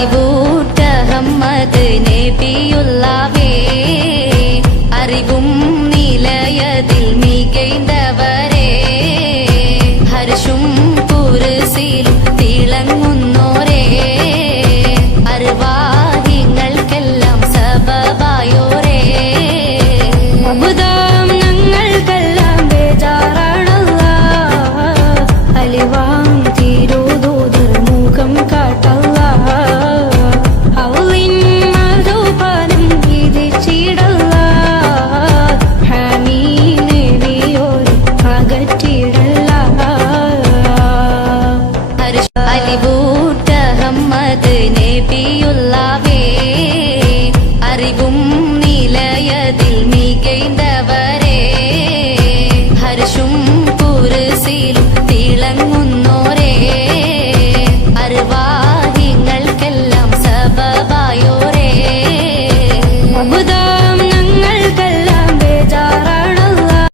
അലിവൂട്ട Hammad നബിയുള്ളവേ അറിവും നിലയതിൽ Hammad നബിയുള്ളവേ